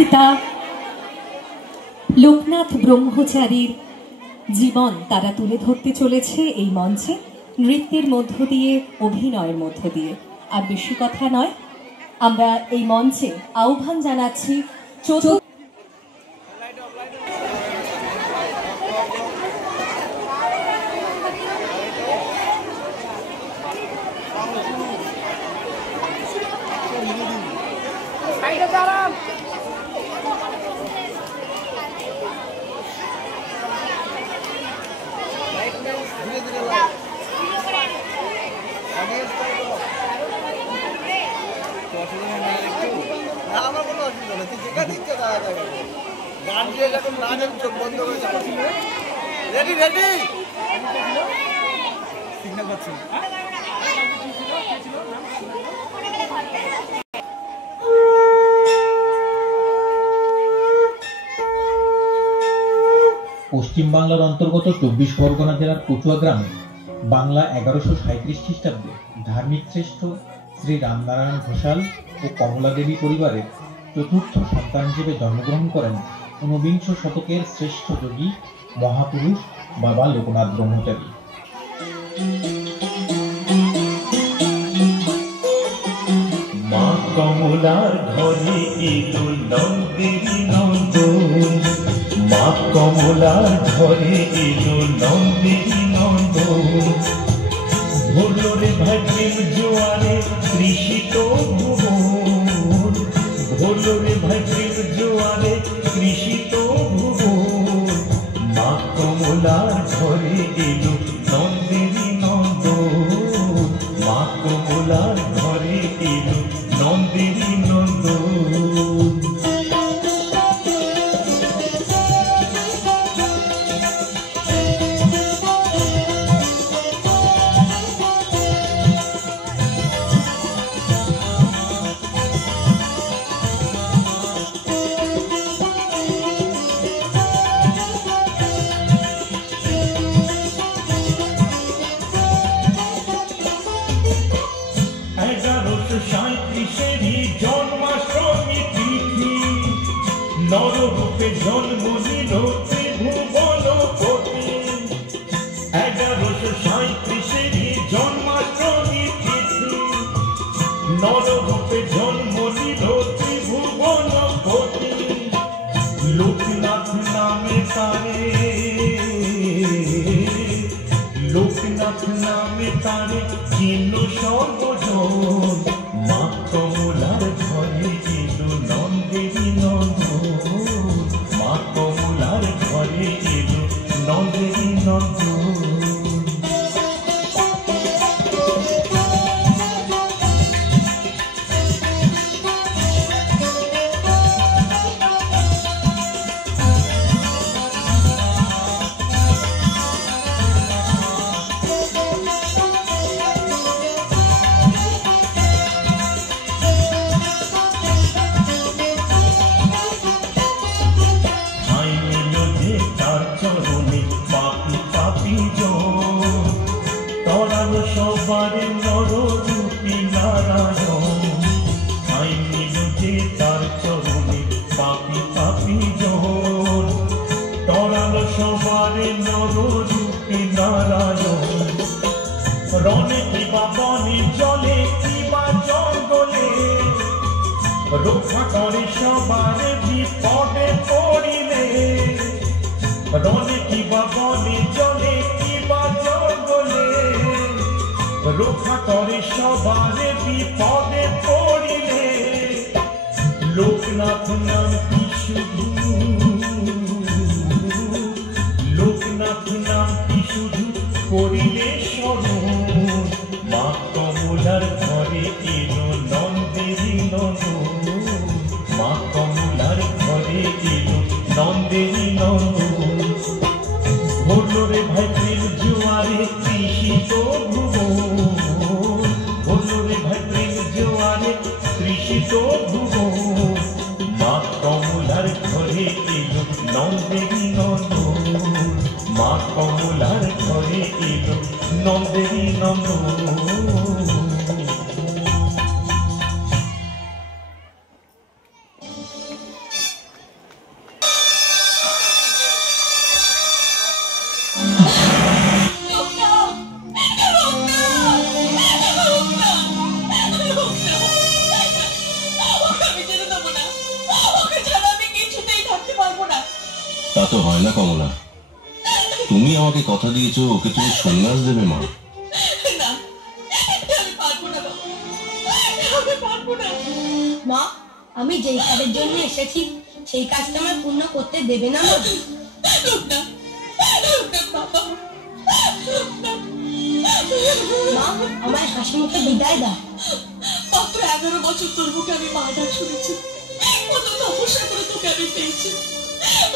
পিতা লোকনাথ ব্রহ্মচারীর জীবন তারা তুলে ধরতে চলেছে এই মঞ্চে, নৃত্যের মধ্য দিয়ে, অভিনয়ের মধ্য দিয়ে। আর বেশি কথা নয়, আমরা এই মঞ্চে আহ্বান জানাচ্ছি পশ্চিম বাংলার অন্তর্গত 24 পরগনা জেলার কচুয়া গ্রামে বাংলা 1137 খ্রিস্টাব্দে ধার্মিক শ্রেষ্ঠ শ্রী রামনারায়ণ ঘোষাল ও কমলা দেবী পরিবারের চতুর্থ সন্তান হিসেবে জন্মগ্রহণ করেন ঊনবিংশ শতকের শ্রেষ্ঠ যোগী মহাপুরুষ বাবা লোকনাথ ব্রহ্মচারী। মা কমলার ঘরে এলো নন্দেরী নন্দন, মা কমলার ঘরে এলো নন্দেরী নন্দন। ভরলো রে ভাই প্রেম জোয়ারে তৃষিত ভুবন, ভরলো রে ভাই প্রেম জোয়ারে তৃষিত ভুবন। মা কমলার ঘরে এলো নন্দেরী নন্দন, মা কমলার ঘরে এলো নন্দেরী নন্দন। জন্মাষ্টমী তিথি নররূপে জন্ম নিল ত্রিভুবনপতি। 1137 জন্মাষ্টমী তিথি নররূপে জন্ম নিল ত্রিভুবনপতি। লোকনাথ নামে তারে, লোকনাথ নামে তারে চিহ্ন সর্বজন। মা কমলার ঘরে এলো নন্দেরী নন্দন, মা কমলার ঘরে এলো নন্দেরী নন্দন। সবারে নররূপী নারায়ণ, আই নিল যে তার চরণে পাপি পাপি জন। তরালো সবারে নররূপী নারায়ণ, রণে কিবা বনে জলে কিবা জঙ্গলে, রক্ষা করে সবারে বিপদে পড়িলে। রণে কিবা বনে জলে কিবা জঙ্গলে, রক্ষা করে সবারে বিপদে পড়িলে। লোকনাথ নাম কি শুধু, লোকনাথ নাম কি শুধু করিলে স্মরণ। মা কমলার ঘরে এলো নন্দেরী নন্দন, মা কমলার ঘরে এলো নন্দেরী নন্দন। ভরলো রে ভাই প্রেম জোয়ারে তৃষিত ভুবন, ভরলো রে ভাই প্রেম জোয়ারে তৃষিত ভুবন। মা কমলার ঘরে এলো নন্দেরী নন্দন, মা কমলার ঘরে এলো নন্দেরী নন্দন। তা তো হয় না কমলা। তুমি আমাকে কথা দিয়েছো ওকে তুমি সন্ন্যাস দেবে মা। মা, আমি যেই কাজের জন্য এসেছি সেই কাজটা আমার পূর্ণ করতে দেবে না মা? মা, আমার হাসি মুখে বিদায় দাও। মাত্র 11 বছর তোর মুখে আমি মা ডাক শুনেছি, কত তপস্যা করে তোকে আমি পেয়েছি।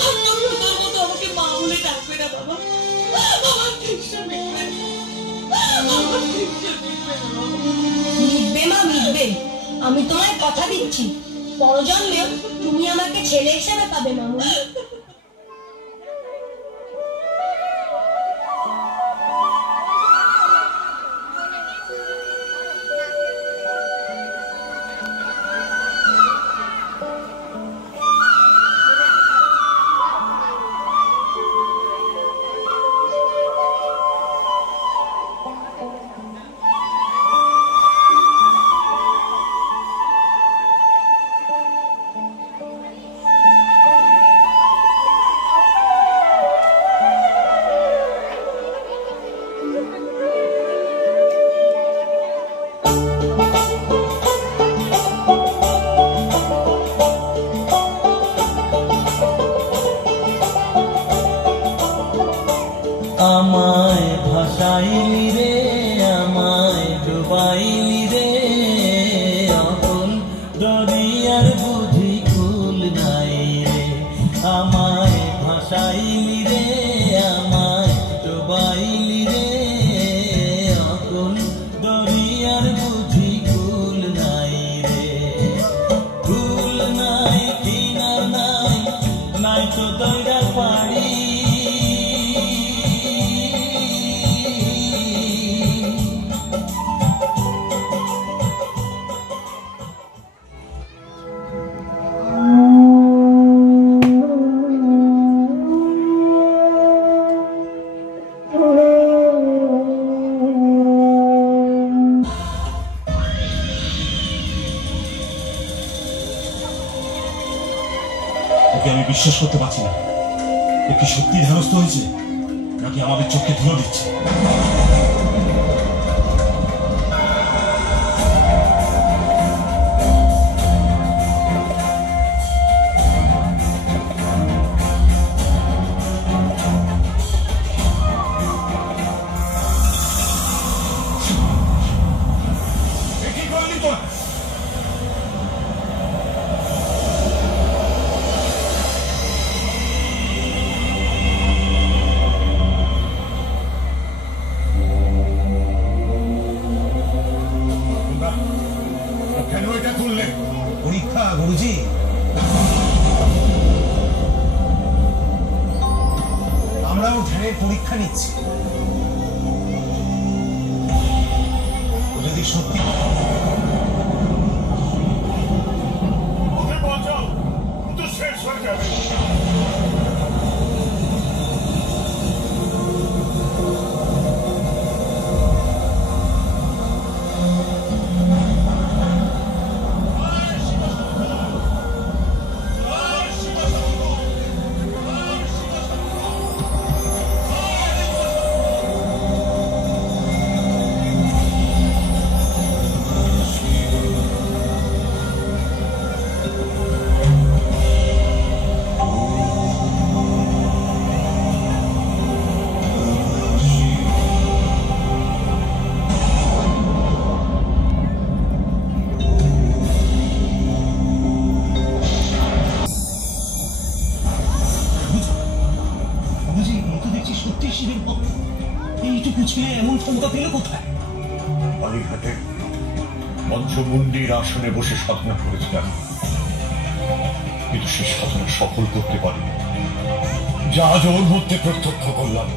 আমিও তোর মতো আমাকে মা বলে ডাকবে না বাবা। আমার ঠিকসা মিটবে, আমার ঠিকসা মিটবে না বাবা। মিটবে মা, মিটবে। আমি তোমায় কথা দিচ্ছি, পরজন্মেও তুমি আমাকে ছেলে হিসেবে পাবে মামুনি। আমায় ভাসাইলি রে, আমায় ডুবাইলি রে, অকল দরিয়ার বুঝি কুল নাই রে। আমায় ভাসাইলি রে, আমায় ডুবাইলি রে, অকল দরিয়ার বুঝি কুল নাই রে। কুল নাই, কিনার নাই, নাই তো দইরার পাড়ি। আমি বিশ্বাস করতে পারছি না, এ কি সত্যি ধ্বংস হয়েছে নাকি আমাদের চোখকে ধুলো দিচ্ছে? পরীক্ষা গুরুজি, আমরাও ধ্যানের পরীক্ষা নিচ্ছি। যদি সত্যি শেষ হয়ে যাবে। বাড়িঘাটে মঞ্চমুন্ডির আসনে বসে সাধনা করেছিলাম, কিন্তু সে সাধনা সফল করতে পারিনি। যা আজ ওর মধ্যে প্রত্যক্ষ করলাম,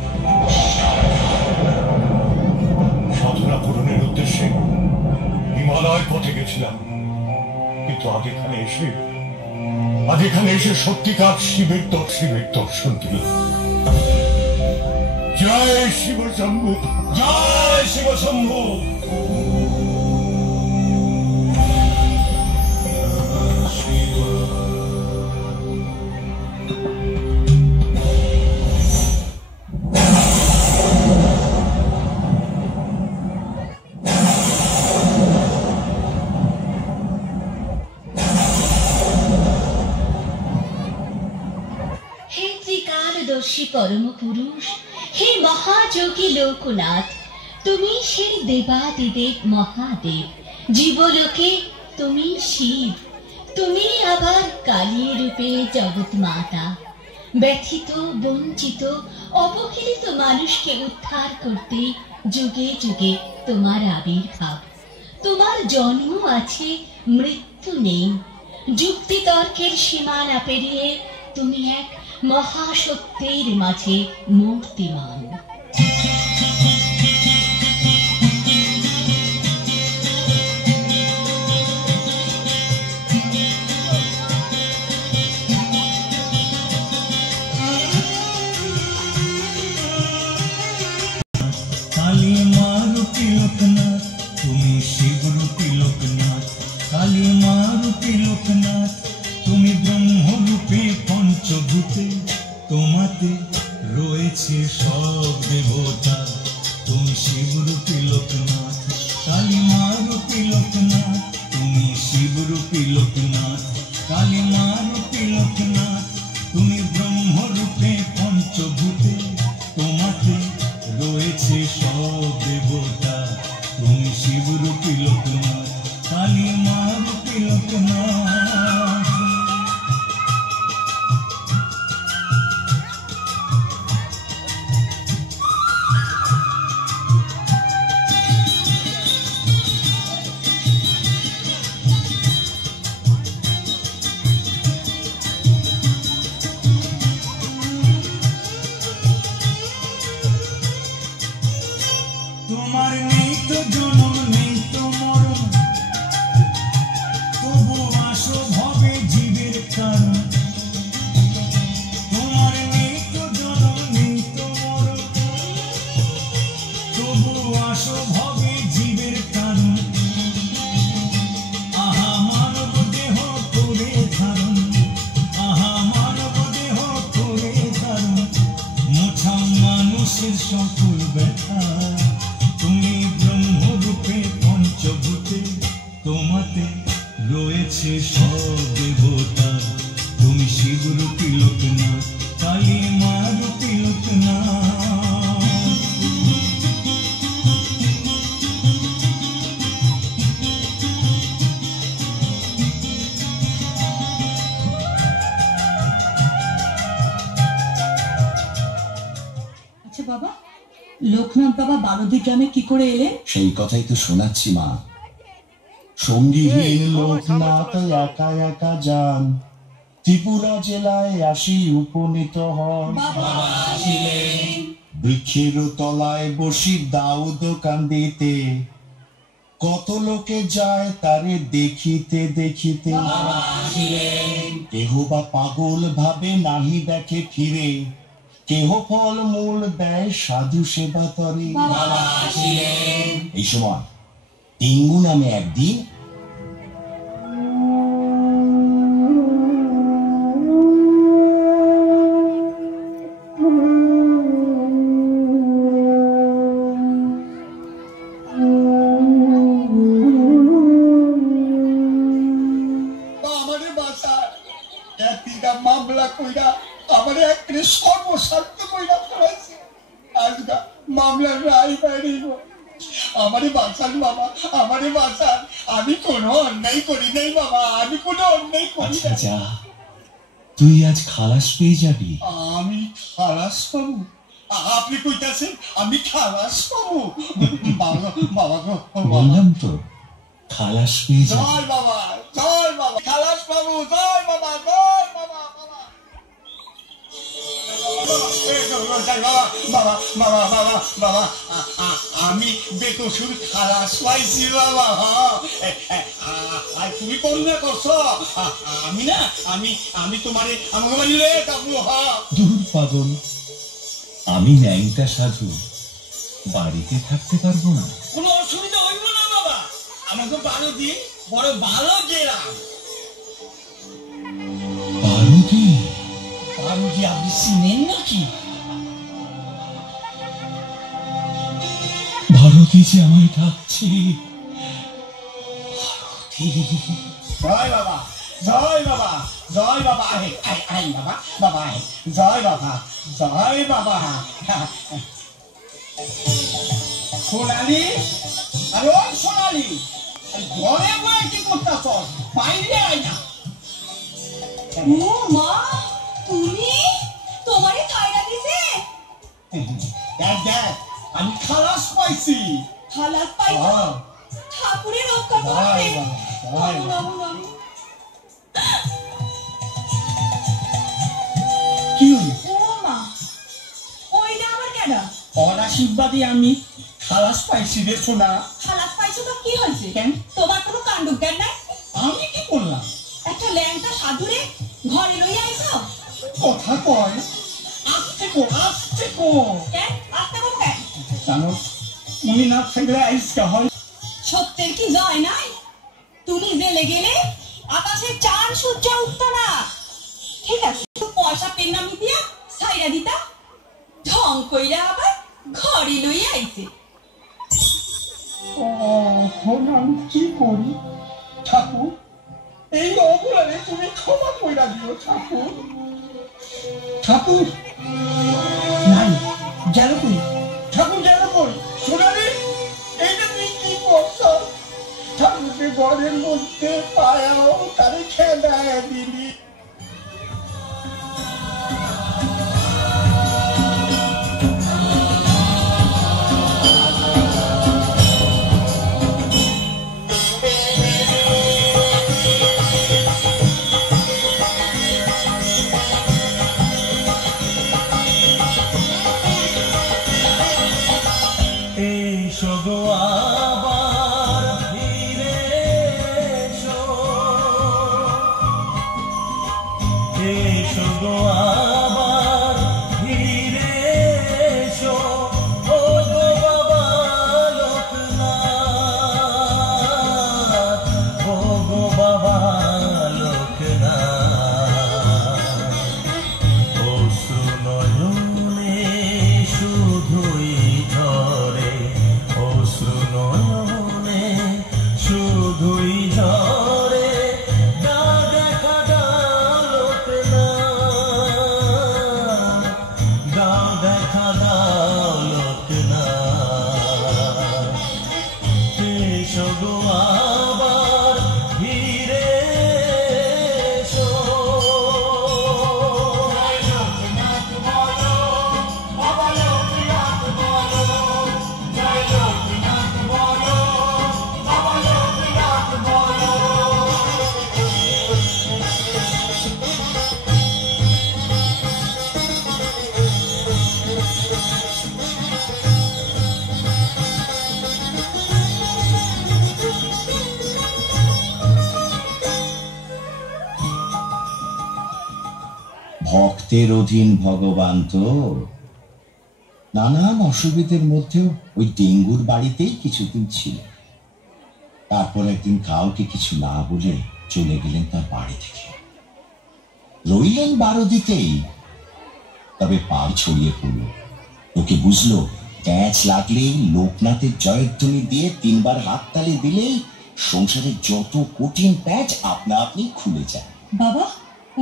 সাধনা পূরণের উদ্দেশ্যে হিমালয় পথে গেছিলাম, কিন্তু আজ এখানে এসে সত্যিকার শিবের দর্শন দিলাম। জয় শিব শম্ভু, জয় শিব শম্ভু। দর্শী পরম পুরুষ, হে মহাযোগী লোকনাথ, তুমি সেই দেবাদিদেব মহাদেব, জীবলোকে তুমি শিব, তুমি আবার কালী রূপে জগৎ মাতা। ব্যথিত, বঞ্চিত, অবহেলিত মানুষকে উদ্ধার করতে যুগে যুগে তোমার আবির্ভাব। তোমার জন্ম আছে, মৃত্যু নেই। যুক্তি তর্কের সীমা না পেরিয়ে তুমি এক মহাসত্যের মাঝে মূর্তিমান। কালী মা রূপী লোকনাথ, তুমি শিব রূপী লোকনাথ। কালী মা রূপী লোকনাথ, তুমি ব্রহ্ম রূপে পঞ্চভূতে, তোমাতে রয়েছে সব দেবতা। তুমি শিব রূপী লোকনাথ, কালী মা রূপী লোকনাথ, তুমি শিব রূপী লোকনাথ। কালী মা রূপী লোকনাথ, তুমি ব্রহ্ম রূপে পঞ্চভূতে, তোমাতে রয়েছে সব দেবতা। তুমি শিব রূপী লোকনাথ, কালী মা রূপী লোকনাথ। তোমার নেই তো জনম, নেই তো মরণ, তবু আসো ভবে জীবের কারণ। তোমার নেই তো জনম, নেই তো মরণ, তবু আসো ভবে জীবের কারণ। আহা মানব দেহ করে ধারণ, আহা মানব দেহ করে ধারণ, মোছা মানুষের সকল ব্যথা। তুমি ব্রহ্ম রূপে পঞ্চভূতে, তোমাতে রয়েছে সব দেবতা। তুমি শিব রূপী লোকনাথ, কালী মা রূপী লোকনাথ। আচ্ছা বাবা, লোকনাথ বাবা বারোদি গ্রামে কি করে এলেন? সেই কথাই তো শোনাচ্ছি মা। সঙ্গীহীন লোকনাথ একা একা যান, ত্রিপুরা জেলায় আসি উপনীত হন। বৃক্ষের তলায় বসি দাও দোকান দিতে, কত লোকে যায় তারে দেখিতে দেখিতে। কেহ বা পাগল ভাবে নাহি দেখে ফিরে, কেহ ফল মূল দেয় সাধু সেবা তরে। এই সময় টিঙ্গু নামে একদিন মামলা কইরা আমার একটা সর্বশান্ত কইরা পড়াইছে। আজকা মামলার রায় বাইরিব। আমারে বাঁচান বাবা, আমারে বাঁচান। আমি কোনো অন্যায় করি নাই বাবা, আমি কোনো অন্যায় করি না। যা, তুই আজ খালাস পেয়ে যাবি। আমি খালাস পাবো? আপনি কইতাছেন আমি খালাস পাবো? বাবা বাবা গো, বললাম তো খালাস পেয়ে যাবি। জয় বাবা, জয় বাবা, খালাস পাবো, জয় বাবা, জয় বাবা। বাবা বাবা বাবা বাবা, আমি বেকসুর খালাস পাইছি বাবা। তুমি কন্যা করছো, আমি না, আমি তোমারে আমাকে বাড়ি লয়ে যাবো। দূর পাগল, আমি ন্যাংটা সাধু, বাড়িতে থাকতে পারবো না। কোনো অসুবিধা হইব না বাবা, আমাকে বারোদি বড় ভালো গেলাম। বারোদি? বারোদি আপনি চিনেন নাকি? ভারতী যে আমায় ডাকছে। জয় বাবা, জয় বাবা, জয় বাবা। আয় আয় আয় বাবা, বাবা আয়। জয় বাবা, জয় বাবা। সোনালি, আরে ও সোনালি, ঘরে বয়ে কি করতেছ? বাইরে আয় না। ও মা, তুমি তোমারে কায়রা দিছে? দেখ দেখ, আমি খালাস পাইছি। খালাস পাইছো? ঠাকুরের রক্ষা করতে। কি ও মা, ওইটা আমার কেন? অনাশীর্বাদী আমি খালাস পাইছি রে সোনা। খালাস পাইছো তো কি হয়েছে? কেন? তোমার কোনো কাণ্ড জ্ঞান নাই? আমি কি করলাম? একটা ল্যাংটা সাধুরে ঘরে লইয়া আইছো? কথা কয়, আস্তে কো, আস্তে কো। কেন আস্তে কো কেন? জানো, উনি না থাকলে আইসা হয়। সত্যের কি জয় নাই? তুমি জেলে গেলে আকাশে চাঁদ সূর্য উঠতো না। ঠিক আছে, পয়সা পেন্নামি দিয়া ছাইরা দিতা, ঢং কইরা আবার ঘরে লইয়া আইছে। এখন আমি কি করি ঠাকুর? এই অপরাধে তুমি ক্ষমা কইরা দিও ঠাকুর। ঠাকুর নাই, গেল কই? ঠাকুর গেল কই? সোনালি, এইটা তুই কি করছ? ঠাকুরকে ঘরের মধ্যে পায়াও তারে খেদায় দিলি। ভক্তের অধীন ভগবান তো নানান অসুবিধার মধ্যেও ওই ডেঙ্গুর বাড়িতেই কিছুদিন ছিল। তারপর একদিন কাউকে কিছু না বলে চলে গেলেন তার বাড়ি থেকে। রইলেন বারোদিতেই, তবে পার ছড়িয়ে পড়ল। ওকে বুঝলো ক্যাচ লাগলেই লোকনাথের জয়ধ্বনি দিয়ে 3 বার হাততালি দিলেই সংসারের যত কঠিন প্যাচ আপনা আপনি খুলে যায়। বাবা,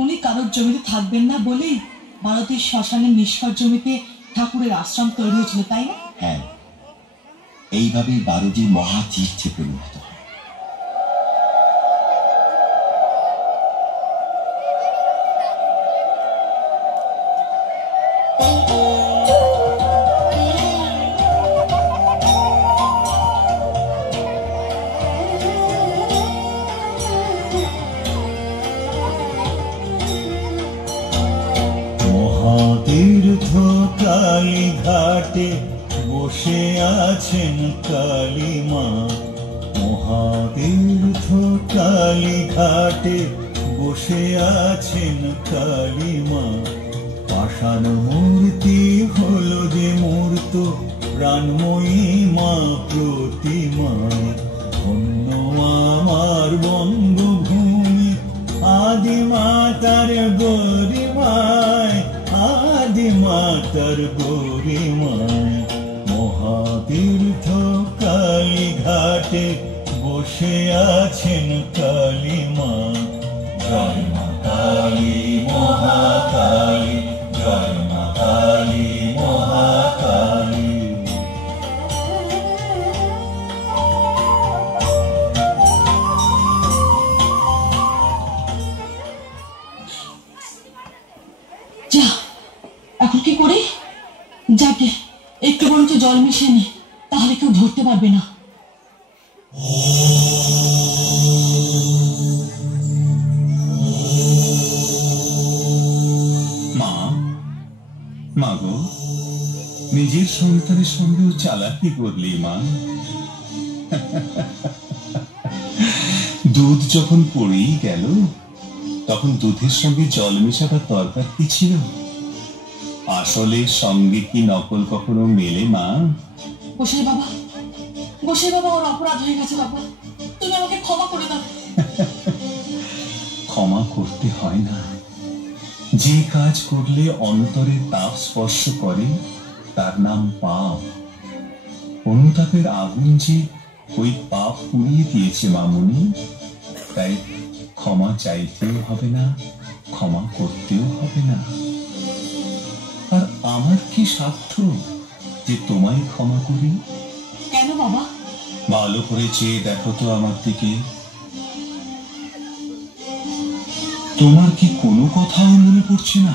উনি কারোর জমিতে থাকবেন না বলেই ভারতের শ্মশানের নিষ্কর জমিতে ঠাকুরের আশ্রম তৈরি হয়েছিল, তাই না? হ্যাঁ, এইভাবেই বারোদি মহাতীর্থে পরিণত হয়। মহাতীর্থ কালী ঘাটে বসে আছেন কালী মা। মহাতীর্থ কালী ঘাটে বসে আছেন কালী মা। পাষাণ মূর্তি হলো যে মূর্ত প্রাণময়ী মা প্রতিমায়। ধন্য আমার বঙ্গভূমি আদি মাতার গরিমায়, আদি মাতার গরিমায়। মহাতীর্থ কালী ঘাটে বসে আছেন কালী মা। যা, এখন কি করি? যাকে একটু বরঞ্চ জল মিশিয়ে নে, তাহলে কেউ ধরতে পারবে না। মা, মা গো, নিজের সন্তানের সঙ্গেও চালাকি করলি মা। দুধ যখন পড়েই গেল, তখন দুধের সঙ্গে জল মেশাবার দরকার কি ছিল? আসলে সঙ্গে কি নকল কখনো মেলে মা? গোসাই বাবা, গোসাই বাবা, ওর অপরাধ হয়ে গেছে বাবা, তুমি আমাকে ক্ষমা করে দাও। ক্ষমা করতে হয় না। যে কাজ করলে অন্তরে তাপ স্পর্শ করে তার নাম পাপ। অনুতাপের আগুন যে ওই পাপ পুড়িয়ে দিয়েছে মামুনি, তাই ক্ষমা চাইতেও হবে না, ক্ষমা করতেও হবে না। আর আমার কি সাধ্য যে তোমায় ক্ষমা করি? কেন বাবা? ভালো করে চেয়ে দেখো তো আমার দিকে। তোমার কি কোনো কথাও মনে পড়ছে না?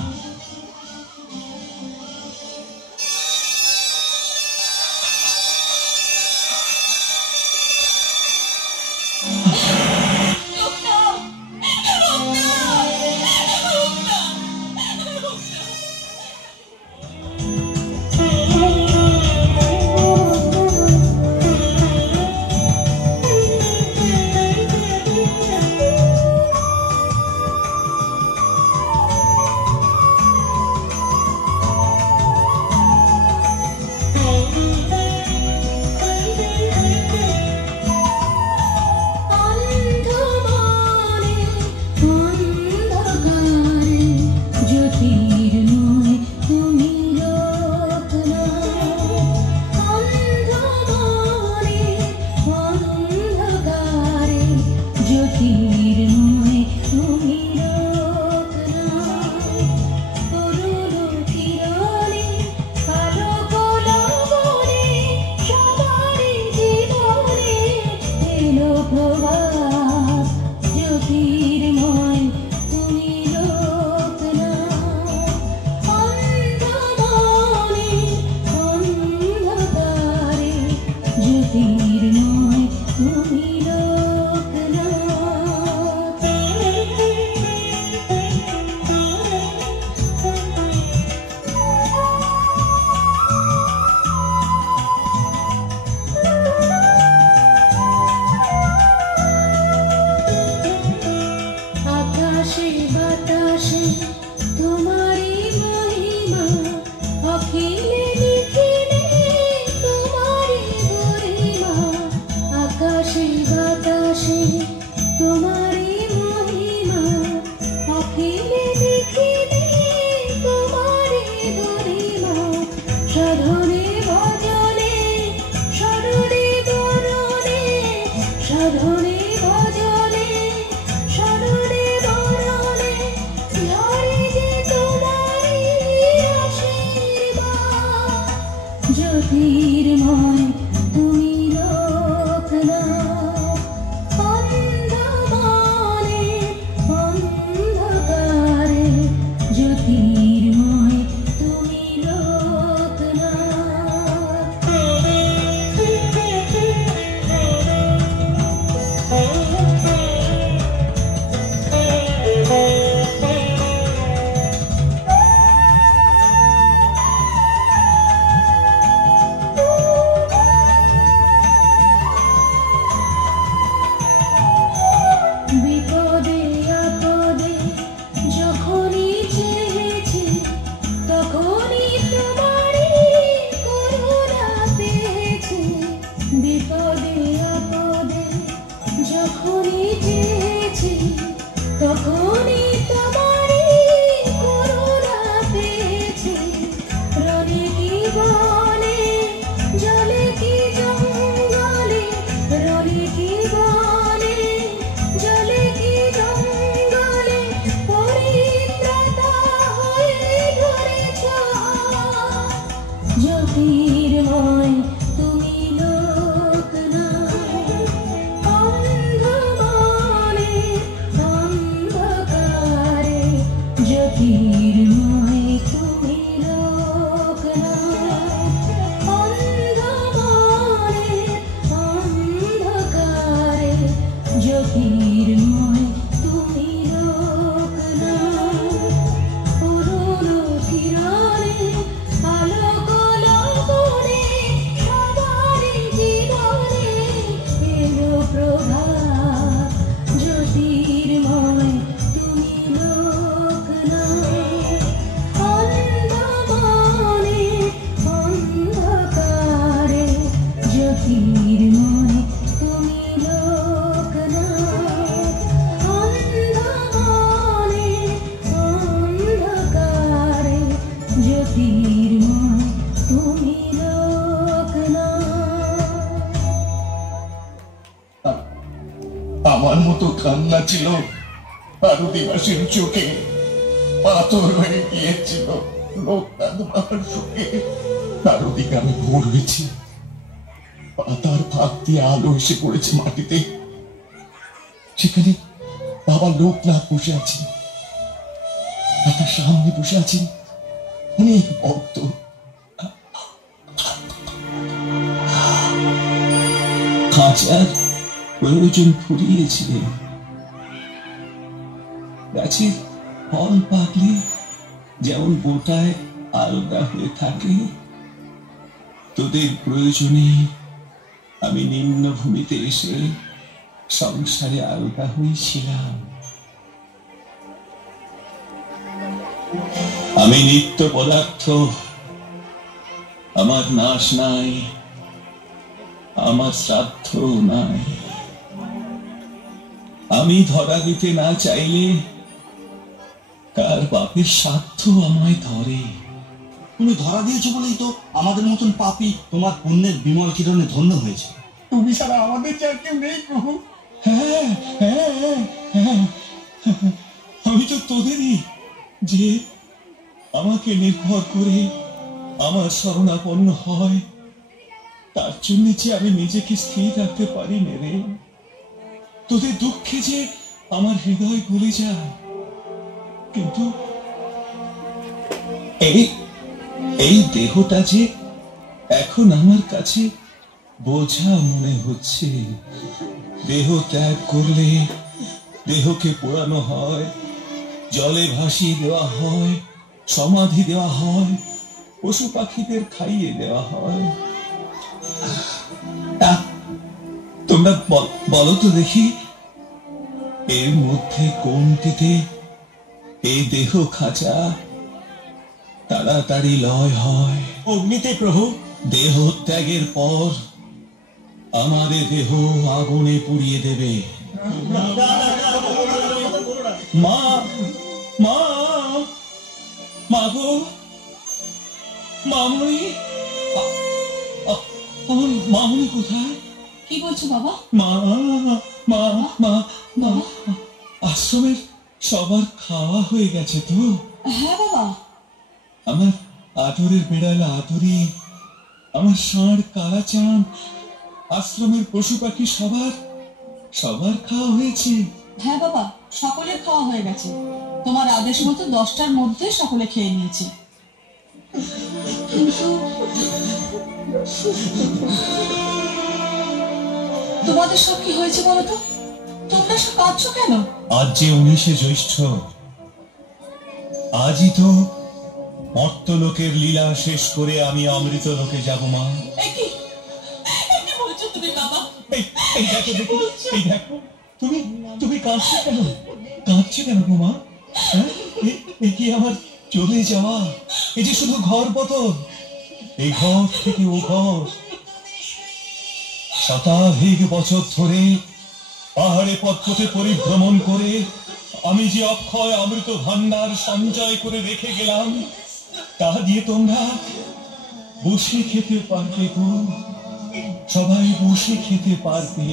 জ্যোতির্ময় কত কান্না ছিল আরদিবাসীর চোখে, পাথর হয়ে গিয়েছিল লোকনাথ বাবার সুখে। আরদিকে আমি ভোর হয়েছি, পাতার ফাঁক দিয়ে আলো এসে পড়েছে মাটিতে। সেখানে বাবা লোকনাথ বসে আছেন, আর তার সামনে বসে আছেন অনেক ভক্ত। খাঁচার প্রয়োজন ফুরিয়েছিলেন। গাছের ফল পাকলে যেমন বোটায় আলগা হয়ে থাকে, তোদের প্রয়োজনে আমি নিম্নভূমিতে এসে সংসারে আলগা হয়েছিলাম। আমি নিত্য পদার্থ, আমার নাশ নাই, আমার শ্রাদ্ধ নাই। আমি ধরা দিতে না চাইলে কার বাপের সাধ্য আমায় ধরে। তুমি ধরা দিয়েছো বলেই তো আমাদের মতন পাপী তোমার পুণ্যের বিমল কিরণে ধন্য হয়েছে। তুমি ছাড়া আমাদের যে আর কেউ নেই প্রভু। হ্যাঁ হ্যাঁ হ্যাঁ, আমি তো তোদেরই, যে আমাকে নির্ভর করে আমার শরণাপন্ন হয়। তার জন্য যে আমি নিজেকে স্থির রাখতে পারি রে। তোদের দুঃখে যে আমার হৃদয় গলে যায়, কিন্তু এই দেহটা যে এখন আমার কাছে বোঝা মনে হচ্ছে। দেহ ত্যাগ করলে দেহকে পোড়ানো হয়, জলে ভাসিয়ে দেওয়া হয়, সমাধি দেওয়া হয়, পশু পাখিদের খাইয়ে দেওয়া হয়। তোমরা বলো তো দেখি, এর মধ্যে কোনটিতে এই দেহ খাঁচা তাড়াতাড়ি লয় হয়? অগ্নিতে প্রভু। দেহ ত্যাগের পর আমাদের দেহ আগুনে পুড়িয়ে দেবে। মা মা মা গো, মামনি, আমার মামনি কোথায়? কি বলছো বাবা? মা মা মা মা, আশ্রমের সবার খাওয়া হয়ে গেছে তো? হ্যাঁ বাবা। আমার আদরের বেড়াল আদরি, আমার ষাঁড় কালাচাঁদ, আশ্রমের পশু পাখি সবার খাওয়া হয়েছে। হ্যাঁ বাবা, সকলের খাওয়া হয়ে গেছে। তোমার আদেশ মতো 10টার মধ্যে সকলে খেয়ে নিয়েছে। কিন্তু তোমাদের সব কি হয়েছে বলো তো? তোমরা সব কাঁদছো কেন? আজ যে 19শে জ্যৈষ্ঠ, আজই তো মর্তলোকের লীলা শেষ করে আমি অমৃত লোকে যাব মা। কি বলছো তুমি বাবা? এই দেখো দেখো, এই দেখো, তুমি কাঁদছো কেন? কাঁদছো কেন গো মা? এই কি আমার চলে যাওয়া? এই যে শুধু ঘর বদল, এই ঘর থেকে ও ঘর। শতাধিক বছর ধরে পাহাড়ে পথে পরিভ্রমণ করে আমি যে অক্ষয় অমৃত ভান্ডার সঞ্চয় করে রেখে গেলাম, তা দিয়ে তোমরা বসে খেতে পারবে গো, সবাই বসে খেতে পারবে।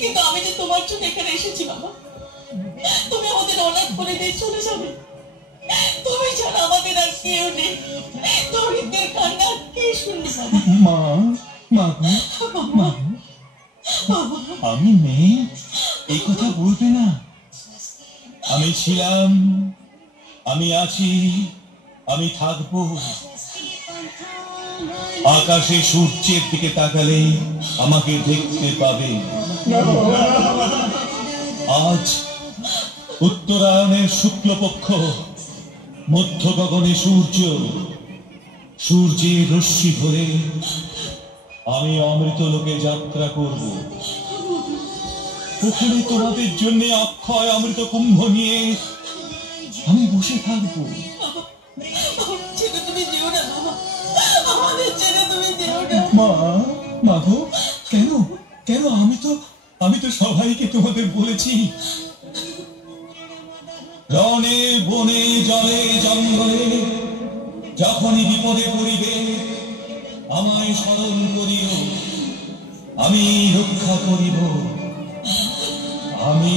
কিন্তু আমি যে তোমার জন্য এখানে এসেছি বাবা। তুমি আমাদের অনাথ করে দিয়ে চলে যাবে। তুমি ছাড়া আমাদের আর কেউ নেই। দরিদ্রের কান্না কে শুনবে মা? মা মা, আমি মেয়ে, এই কথা বলবে না। আমি ছিলাম, আমি আছি, আমি থাকবো। আকাশে সূর্যের দিকে তাকালে আমাকে দেখতে পাবে। আজ উত্তরায়ণের শুক্লপক্ষ, মধ্য গগনে সূর্য, সূর্যের রশ্মি ধরে আমি অমৃত লোকে যাত্রা করব। ওখানে তোমাদের জন্য অক্ষয় অমৃত কুম্ভ নিয়ে আমি বসে থাকবো। মা, মা গো, কেন কেন? আমি তো সবাইকে তোমাদের বলেছি, রণে বনে জলে জঙ্গলে যখনই বিপদে পড়িবে আমায় স্মরণ করিও, আমি রক্ষা করিব। আমি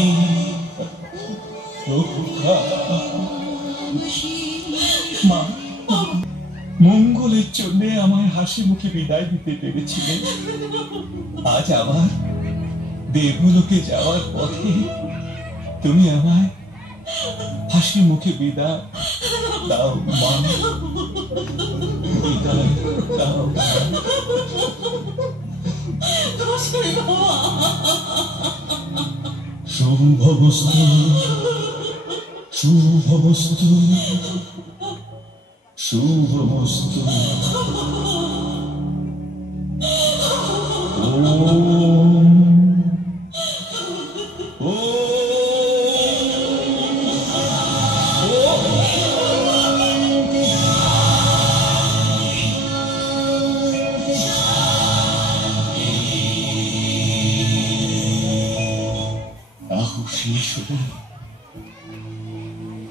মা, মঙ্গলের জন্য আমায় হাসি মুখে বিদায় দিতে পেরেছিলেন। আজ আবার দেবলোকে যাওয়ার পথে তুমি আমায় হাসি মুখে বিদায় দাও মা, বিদায় দাও। শুভবস্তু শুভবস্তু শুভবস্তু।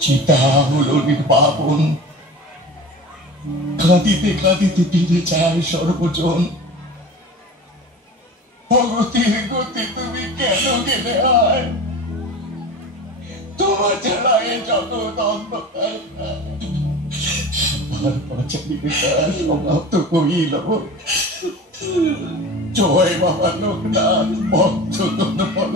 চিতা হলো নির্বাপন, কাঁদিতে কাঁদিতে ফিরে যায় সর্বজন। ভগতির গতি তুমি কেন গেলে আয়, তোমার ছাড়া এ জগৎ অন্ধকার। আর পাঁচালীর কাজ সমাপ্ত করিল। জয় বাবা লোকনাথ, ভক্ত বল।